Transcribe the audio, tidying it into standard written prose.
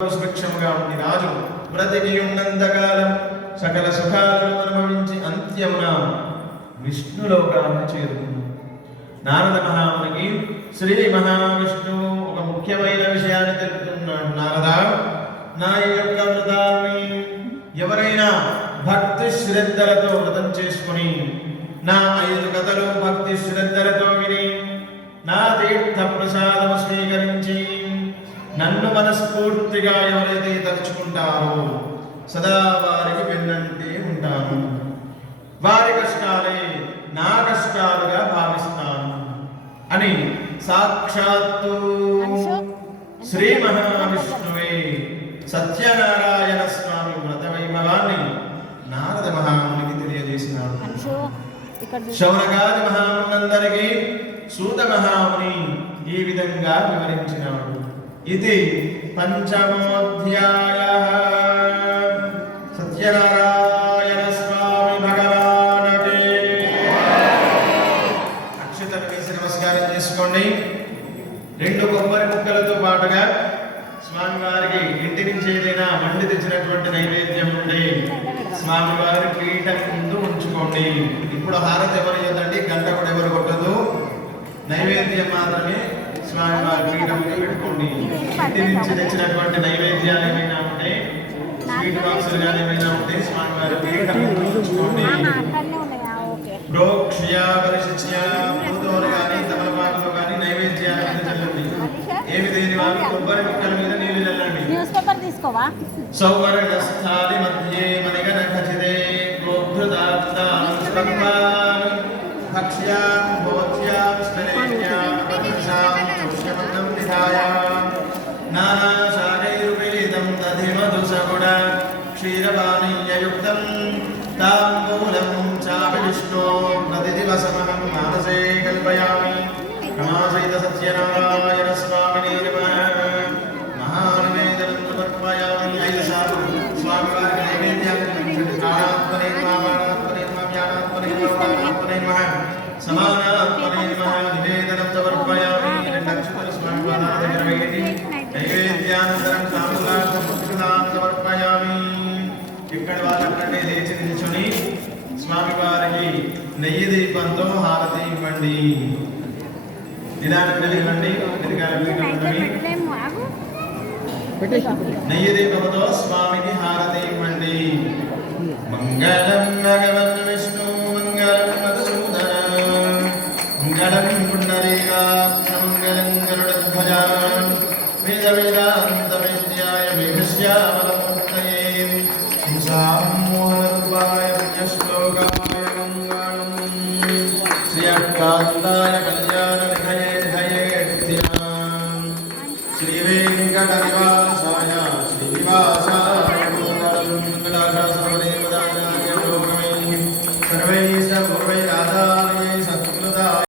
సుభిక్షముగా ఉండి రాజు బ్రతికి ఉన్నంతకాలం సకల సుఖాలను అనుభవించి అంత్యమున విష్ణులోకాన్ని చేరుకున్నాడు. నారద మహామునికి శ్రీ మహావిష్ణువు ఒక ముఖ్యమైన విషయాన్ని తెలుపుతున్నాడు. నారద, నా యొక్క వ్రతాన్ని ఎవరైనా భక్తి శ్రద్ధలతో వ్రతం చేసుకుని నా 5 కథలు భక్తి శ్రద్ధలతో విని నా తీర్థ ప్రసాదము స్వీకరించి నన్ను మనస్ఫూర్తిగా ఎవరైతే తలుచుకుంటారో సదా వారికి వెన్నంటే ఉంటాను. వారి కష్టాలే నా కష్టాలుగా భావిస్తాను అని సాక్షాత్తు శ్రీ మహావిష్ణువే సత్యనారాయణ స్వామి వ్రత వైభవాన్ని నారద మహామునికి తెలియజేసినాడు. శౌనకాది మహాములందరికీ సూత మహాముని ఈ విధంగా వివరించినాడు. ఇది పంచమోధ్యాయః. సత్యనారాయణ స్వామి భగవానుకే అక్షతలు వేసి నమస్కారం చేసుకోండి. 2 కొబ్బరి ముక్కలతో పాటుగా స్వామివారికి ఇంటి నుంచి ఏదైనా వండి తెచ్చినటువంటి నైవేద్యం ఉండి స్వామివారి పీఠం ముందు ఉంచుకోండి. ఇప్పుడు హారతి ఎవరు ఇవ్వదండి, గంట కూడా ఎవరు కొట్టదు. నైవేద్యం మాత్రమే స్వామివారి పీఠం మీద పెట్టుకోండి. ఇంటి నుంచి తెచ్చినటువంటి నైవేద్యాలు ఏమైనా ఉంటే, స్వీట్ బాక్సులు కానీ ఏమైనా ఉంటే స్వామివారి పీఠం మీద ఉంచుకోండి. ప్రోక్ష్య పరిశిష్య పూతోలు కానీ తమలపాకులు కానీ నైవేద్యాల మీద చల్లండి. ఏమి దేని వారు కొబ్బరి ముక్కల మీద నీళ్లు చల్లండి. సౌవర్ణస్థాలి మధ్యే మణిగణ ఖచితే గోధృతాత్తాన్ స్తంభాన్ భక్ష్యాం భోజ్యాం స్థలేజ్యాం పరమసాం పుష్యమన్నం విధాయ నానాశాకైర్వేదం దధిమధు సగుణ క్షీరపానీయయుక్తం తాంబూలం చాపి విష్ణో నదిదివసమహం మానసే కల్పయామి. రమాసహిత సత్యనారాయణ స్వామినే నమః. మహానివేదనం సమర్పయామి. 5 సార్లు స్వామివారికి నైవేద్యాన్ని ప్రాణాత్మనే నమః, ప్రాణాత్మనే నమః, జ్ఞానాత్మనే నమః, ప్రాణాత్మనే నమః, సమానాత్మనే నమః నివేదనం సమర్పయామి. 2 అక్షతలు స్వామివారి దగ్గర వేయండి. నైవేద్యానంతరం తాంబూలాన్ని సమర్పయామి. ఇక్కడ వాళ్ళంటే లేచి నిల్చొని స్వామివారికి నెయ్యి దీపంతో హారతి ఇవ్వండి. నిదానంగా ఇవ్వండి. నెయ్యి దీపంతో స్వామికి హారతి ఇవ్వండి. మంగళం భగవన్ విష్ణు మంగళం మధుసూదన మంగళం పుండరీకాక్ష మంగళం గరుడధ్వజ వేద వేదాంత వేద్యాయ మేఘశ్యామలమూర్తయే సంసామోహనరూపాయ పుణ్యశ్లోకాయ మంగళం శ్రీయకాంతాయ కళ్యాణ నిధయే నిధయేత్యాం శ్రీ వెంకట నివాసాయ శ్రీనివాసాయ మంగళం మంగళాశాసన